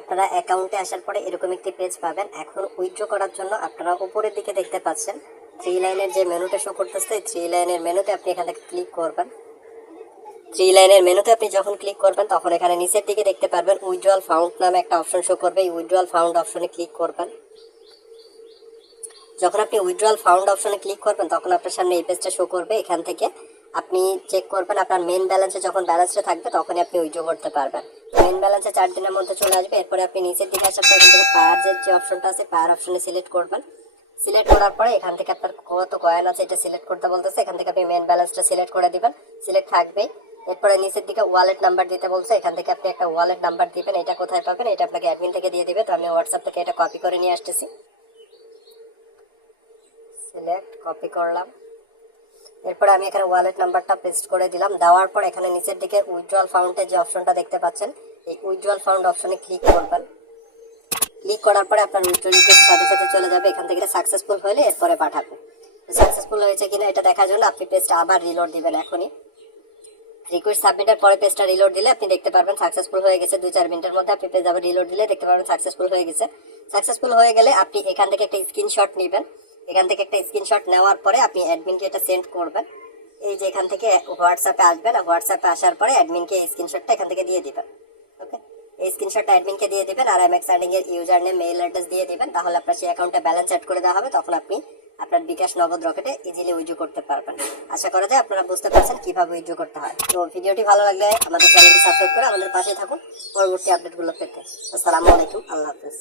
আপনারা অ্যাকাউন্টে আসার পরে এরকম একটি পেজ পাবেন। এখন উইথড্র করার জন্য আপনারা উপরের দিকে দেখতে পাচ্ছেন থ্রি লাইনের যে মেনুটা শো করতেছে, থ্রি লাইনের মেনুতে আপনি এখান থেকে ক্লিক করবেন। থ্রি লাইনের মেনুতে আপনি যখন ক্লিক করবেন তখন এখানে নিচের দিকে দেখতে পারবেন উইথড্রয়াল ফাউন্ড নামে একটা অপশন শো করবে। এই উইথড্রয়াল ফাউন্ড অপশনে ক্লিক করবেন। যখন আপনি উইথড্রয়াল ফাউন্ড অপশনে ক্লিক করবেন তখন আপনার সামনে এই পেজটা শো করবে। এখান থেকে আপনি চেক করবেন আপনার মেন ব্যালেন্সে যখন ব্যালেন্সটা থাকবে তখনই আপনি উইথড্র করতে পারবেন। মেন ব্যালেন্সে 4 দিনের মধ্যে চলে আসবে। এরপরে আপনি নিচের দিকে আসার পর এখান থেকে পাওয়ার যে অপশনটা আছে পাওয়ার অপশনে সিলেক্ট করবেন। সিলেক্ট করার পরে এখান থেকে আপনার কত কয়েন আছে এটা সিলেক্ট করতে বলতেছে। এখান থেকে আপনি মেন ব্যালেন্সটা সিলেক্ট করে দিবেন, সিলেক্ট থাকবেই। এরপরে নিচের দিকে ওয়ালেট নাম্বার দিতে বলছে, এখান থেকে আপনি একটা ওয়ালেট নাম্বার দিবেন। এটা কোথায় পাবেন? এটা আপনাকে অ্যাডমিন থেকে দিয়ে দিবে। তো আমি হোয়াটসঅ্যাপ থেকে এটা কপি করে নিয়ে আসতেছি। সিলেক্ট, কপি করলাম। এরপরে আমি এখানে ওয়ালেট নাম্বারটা পেস্ট করে দিলাম। দেওয়ার পর এখানে নিচের দিকে উইথড্রয়াল ফাউন্ডের যে অপশনটা দেখতে পাচ্ছেন, এই উইথড্রয়াল ফাউন্ড অপশনে ক্লিক করবেন। ক্লিক করার পরে আপনার উইথড্র রিকোয়েস্ট সাথে সাথে চলে যাবে। এখান থেকে সাকসেসফুল হলে এরপরে পাঠাবো। সাকসেসফুল হয়েছে কিনা এটা দেখার জন্য আপনি পেজটা আবার রিলোড দিবেন। এখনই রিকোয়েস্ট সাবমিটের পরে পেজটা রিলোড দিলে আপনি দেখতে পারবেন সাকসেসফুল হয়ে গেছে। 2-4 মিনিটের মধ্যে আপনি পেজ আবার রিলোড দিলে দেখতে পারবেন সাকসেসফুল হয়ে গেছে। সাকসেসফুল হয়ে গেলে আপনি এখান থেকে একটা স্ক্রিনশট নেবেন। এখান থেকে একটা স্ক্রিনশট নেওয়ার পরে আপনি অ্যাডমিনকে এটা সেন্ড করবেন। এই যে এখান থেকে হোয়াটসঅ্যাপে আসবেন, হোয়াটসঅ্যাপে আসার পরে অ্যাডমিনকে এই স্ক্রিনশটটা এখান থেকে দিয়ে দিবেন। ওকে, এই স্ক্রিনশটটা অ্যাডমিনকে দিয়ে দিবেন আর এমএক্স আর্নিং এর ইউজার নেম, মেইল অ্যাড্রেস দিয়ে দিবেন। তাহলে আপনার সেই অ্যাকাউন্টে ব্যালেন্স অ্যাড করে দেওয়া হবে। তখন আপনি আপনার বিকাশ নগদ রকেটে ইজিলি উইথড্র করতে পারবেন। আশা করা যায় আপনারা বুঝতে পারছেন কিভাবে উইথড্র করতে হয়। তো ভিডিওটি ভালো লাগলে আমাদের চ্যানেলটি সাবস্ক্রাইব করে আমাদের পাশে থাকুন পরবর্তী আপডেটগুলো পেতে। আসসালামু আলাইকুম, আল্লাহ হাফেজ।